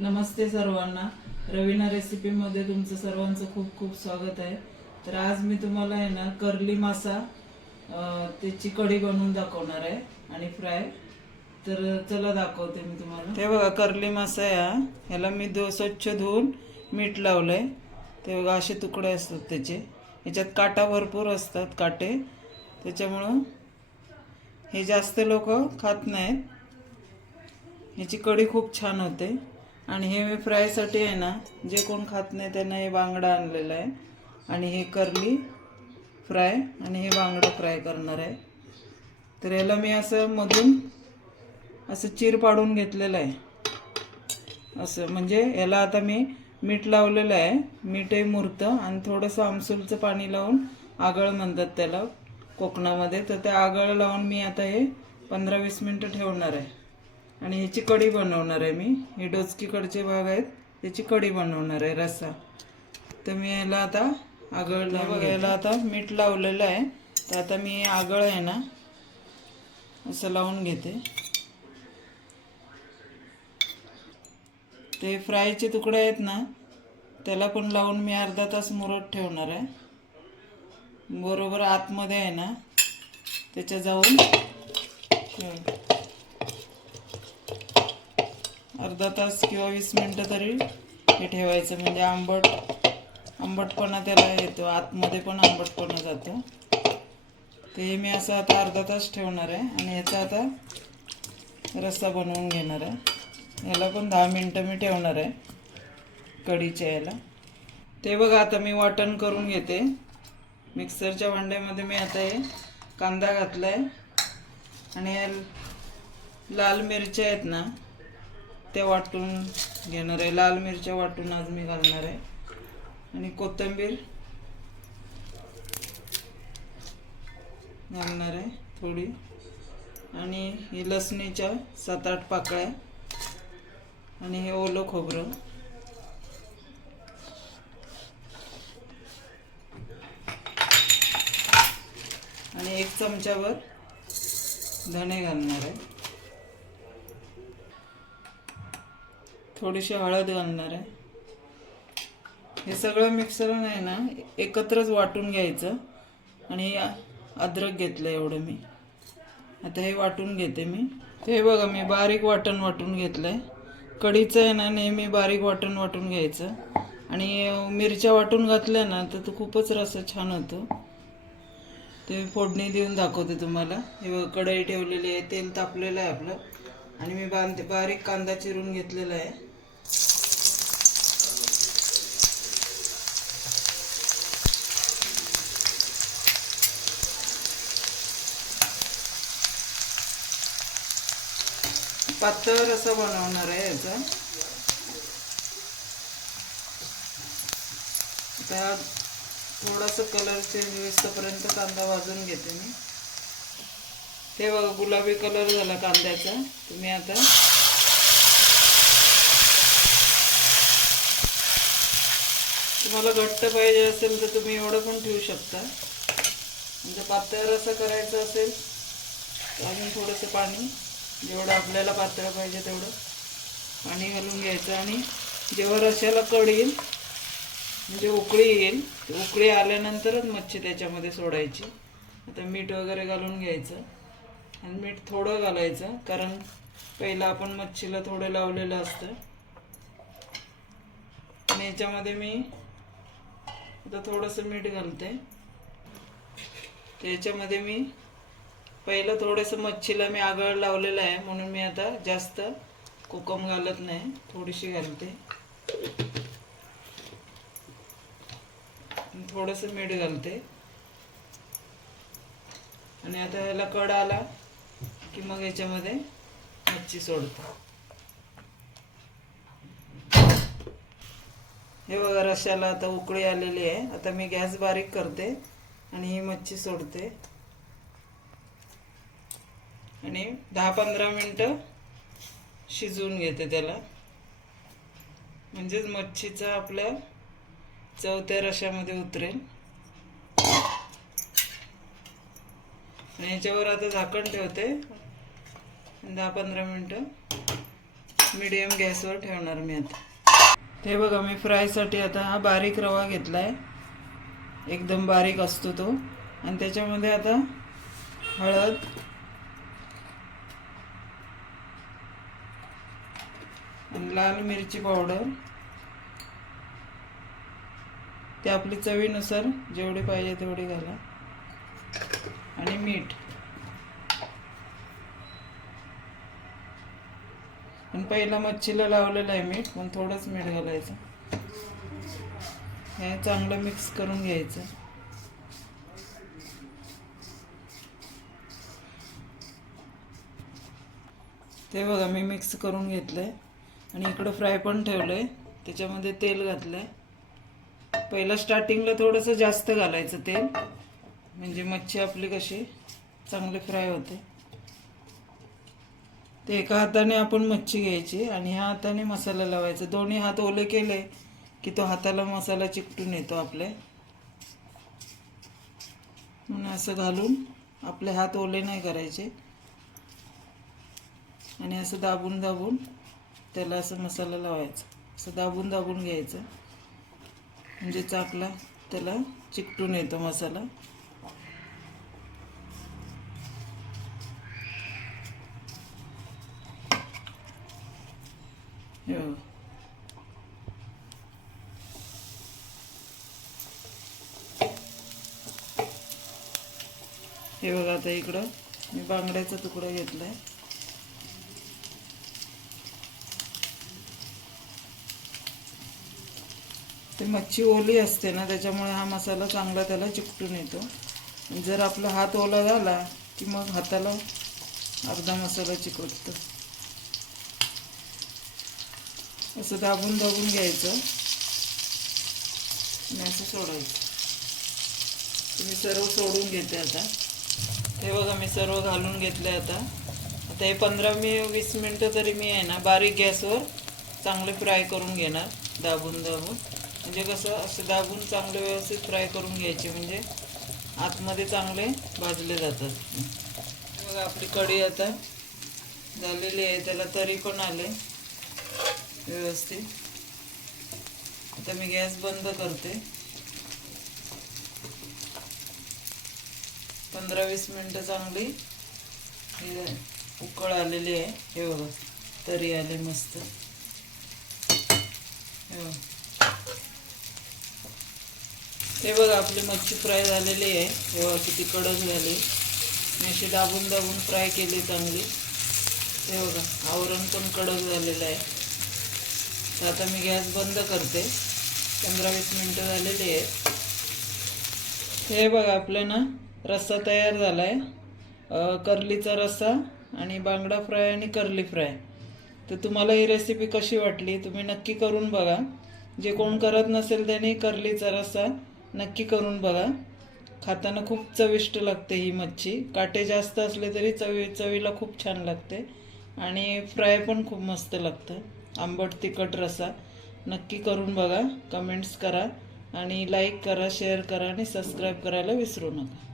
नमस्ते सर्वांना. रवीना रेसिपीमध्ये तुमचं सर्वांचं खूप खूप स्वागत आहे. तर आज मी तुम्हाला आहे ना कर्ली मासा त्याची कढी बनवून दाखवणार आहे आणि फ्राय. तर चला दाखवते मी तुम्हाला. ते बघा कर्ली मासा आहे. ह्याला मी स्वच्छ धुवून मीठ लावलंय. ते बघा असे तुकडे असतात त्याचे. ह्याच्यात काटा भरपूर असतात, काटे. त्याच्यामुळं हे जास्त लोक खात नाहीत. ह्याची कढी खूप छान होते. आणि हे मी फ्रायसाठी आहे ना, जे कोण खात नाही त्यांना हे बांगडा आणलेला आहे. आणि हे कर्ली फ्राय आणि हे बांगडा फ्राय करणार आहे. तर याला मी असं मधून असं चीर पाडून घेतलेलं आहे. असं म्हणजे याला आता मी मीठ लावलेलं आहे. मीठही मुरतं आणि थोडंसं आमसूलचं पाणी लावून, आगळ म्हणतात त्याला कोकणामध्ये, तर त्या आगळ लावून मी आता हे 15-20 मिनटं ठेवणार आहे. आणि ह्याची कढी बनवणार आहे मी. हे डोचकीकडचे भाग आहेत, त्याची कढी बनवणार आहे, रस्सा. तर मी याला आता आगळ याला आता मीठ लावलेलं आहे. तर आता मी आगळ आहे ना असं लावून घेते. ते फ्रायचे तुकडे आहेत ना, त्याला पण लावून मी अर्धा तास मुरत ठेवणार आहे. बरोबर आतमध्ये आहे ना त्याच्या जाऊन अर्धा तास किंवा 20 मिनटं तरी हे ठेवायचं. म्हणजे आंबटपणा त्याला येतो, आतमध्ये पण आंबटपणा जातो. ते मी असं आता अर्धा तास ठेवणार आहे. आणि याचा आता रस्सा बनवून घेणार आहे. याला पण 10 मिनटं मी ठेवणार आहे कढीच्या याला. ते बघा आता मी वाटण करून घेते. मिक्सरच्या भांड्यामध्ये मी आता हे कांदा घातला आहे. आणि लाल मिरच्या आहेत ना त्या वाटून घेणार आहे. लाल मिरच्या वाटून आज मी घालणार आहे. आणि कोथिंबीर घालणार आहे थोडी. आणि ही लसणीच्या 7-8 पाकळ्या. आणि हे ओलं खोबरं. आणि 1 चमचाभर धणे घालणार आहे. थोडीशी हळद घालणार आहे. हे सगळं मिक्सरनं आहे ना एकत्रच वाटून घ्यायचं. आणि अद्रक घेतलं एवढं मी. आता हे वाटून घेते मी. हे बघा मी बारीक वाटून घेतलं आहे. कढीचं आहे ना नेहमी बारीक वाटून घ्यायचं. आणि मिरच्या वाटून घातल्या ना तर तो खूपच रस्सा छान होतो. ते फोडणी देऊन दाखवते तुम्हाला. हे बघा कढई ठेवलेली आहे, तेल तापलेलं आहे आपलं. आणि मी बारीक कांदा चिरून घेतलेला आहे. पातळ रस्सा बनवणार आहे याचा. आता थोडासा कलर चेंज होईपर्यंत कांदा भाजून घेते मी. ते बघा गुलाबी कलर झाला कांद्याचा. तुम्ही आता तुम्हाला घट्ट पाहिजे असेल तर तुम्ही एवढं पण ठेवू शकता. म्हणजे पातळ रस्सा करायचा असेल तर अजून थोडंसं पाणी, जेवढं आपल्याला पातळ पाहिजे तेवढं पाणी घालून घ्यायचं. आणि जेव्हा रश्श्याला कढ येईल म्हणजे उकळी येईल, उकळी आल्यानंतरच मच्छी त्याच्यामध्ये सोडायची. आता मीठ वगैरे घालून घ्यायचं. आणि मीठ थोडं घालायचं, कारण पहिलं आपण मच्छीला थोडं लावलेलं असतं. आणि याच्यामध्ये मी आता थोडंसं मीठ घालते. त्याच्यामध्ये मी पहिलं थोडंसं मच्छीला मी आगळ लावलेलं आहे म्हणून मी आता जास्त कोकम घालत नाही, थोडीशी घालते. थोडंसं मीठ घालते. आणि आता ह्याला कड आला की मग याच्यामध्ये मच्छी सोडते. हे बघा रश्श्याला आता उकळी आलेली आहे. आता मी गॅस बारीक करते आणि ही मच्छी सोडते. आणि 10-15 मिनटं शिजवून घेते त्याला. म्हणजेच मच्छीचा आपल्या चव त्या रश्श्यामध्ये उतरेल. आणि याच्यावर आता झाकण ठेवते 10-15 मिनटं. मीडियम गॅसवर ठेवणार मी आता. ते बघा मी फ्रायसाठी आता हा बारीक रवा घेतलाय, एकदम बारीक असतो तो. आणि त्याच्यामध्ये आता हळद, आणि लाल मिरची पावडर, ते आपली चवीनुसार जेवढी पाहिजे तेवढी घाला, आणि मीठ. आणि पहिला मच्छीला लावलेलं आहे मीठ, पण थोडंच मीठ घालायचं. हे चांगलं मिक्स करून घ्यायचं. ते बघा मी मिक्स करून घेतलंय. आणि इकडं फ्राय पण ठेवलंय, त्याच्यामध्ये तेल घातलंय. पहिला स्टार्टिंगला थोडंसं जास्त घालायचं तेल, म्हणजे मच्छी आपली कशी चांगली फ्राय होते. ते एका हाताने आपण मच्छी घ्यायची आणि ह्या हाताने मसाला लावायचा. दोन्ही हात ओले केले की तो हाताला मसाला चिकटून येतो आपल्या. म्हणून असं घालून आपले हात ओले नाही करायचे, आणि असं दाबून दाबून त्याला असं मसाला लावायचा. असं दाबून दाबून घ्यायचं, म्हणजे चाकला त्याला चिकटून येतो मसाला. हे बघा आता इकडं मी बांगड्याचा तुकडा घेतलाय. ते मच्छी ओली असते ना, त्याच्यामुळे हा मसाला चांगला त्याला चिकटून येतो. जर आपला हात ओला झाला की मग हाताला अर्धा मसाला चिकटतो. असं दाबून दाबून घ्यायचं आणि असं सोडायचं. मी सर्व सोडून घेते आता. हे बघा मी सर्व घालून घेतले. आता हे 15-20 मिनटं तरी मी आहे ना बारीक गॅसवर चांगले फ्राय करून घेणार, दाबून दाबून. म्हणजे कसं असं दाबून चांगले व्यवस्थित फ्राय करून घ्यायचे, म्हणजे आतमध्ये चांगले भाजले जातात. बघा आपली कढी आता झालेली आहे, त्याला तरी पण आले व्यवस्थित. आता मी गॅस बंद करते. 15-20 मिनटं चांगली उकळ आलेली आहे. हे बघा तरी आले मस्त. हे बघा आपली मच्छी फ्राय झालेली आहे. हे बघा किती कडक झाली. मी अशी दाबून दाबून फ्राय केली चांगली. हे बघा आवरण पण कडक झालेलं आहे. तर आता मी गॅस बंद करते. 15-20 मिनटं झालेली आहेत. हे बघा आपलं ना रस्सा तयार झाला आहे. कर्लीचा रस्सा आणि बांगडा फ्राय आणि कर्ली फ्राय. तर तुम्हाला ही रेसिपी कशी वाटली तुम्ही नक्की करून बघा. जे कोण करत नसेल त्याने कर्लीचा रस्सा नक्की करून बघा. खाताना खूप चविष्ट लागते ही मच्छी. काटे जास्त असले तरी चवीला खूप छान लागते, आणि फ्राय पण खूप मस्त लागतं. आंबट तिखट रस्सा नक्की करून बघा. कमेंट्स करा आणि लाईक करा, शेअर करा आणि सबस्क्राईब करायला विसरू नका.